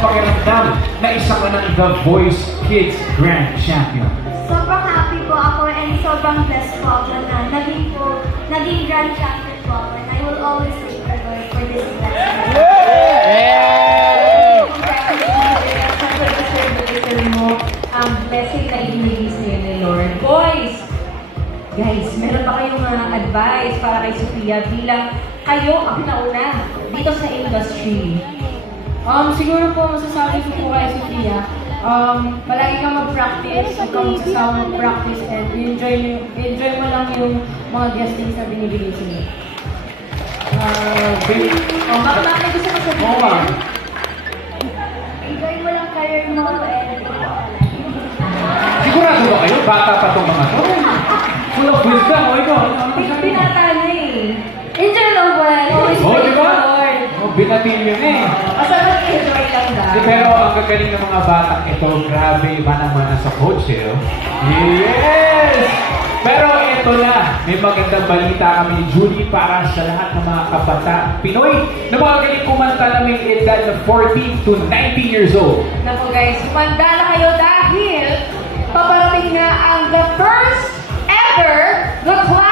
pakiramdam na isa ka ng The Voice Kids Grand Champion? Sobrang happy po ako and sobrang blessed po ako na naging grand champion po ako and I will always thank the Lord for this blessing. Congratulations mo ang blessing na ibinigay sa'yo ni Lord. Boys, guys, meron ba kayong advice para kay Sofia bilang kayo ang nauna dito sa industry? Siguro po masasabi ko po kay Sofia, palagi kang mag-practice, huwag kang masasawa mag-practice, and enjoy mo lang yung mga guestings na binibigay sa'yo. Bakit may gusto ko sabihin? Oo, ma'am. Enjoy mo lang career mo and Sigurado ba kayo? Bata pa itong mga to. Full of wisdom. O ikaw, ano sabi? Binata niya eh. Enjoy lang po yan! Oh, di ba? Oh, binatin yun eh. Basta mag-enjoy lang daw. Pero ang gagaling ng mga batang ito, grabe, iba naman na sa coach eh. Oh. Yes! Pero ito na, may magandang balita kami ni Julie para sa lahat ng mga kabataan Pinoy na mga galing kumanta na may edad na 14 to 19 years old. Naku guys, manda na kayo dahil paparating na ang the first ever The Class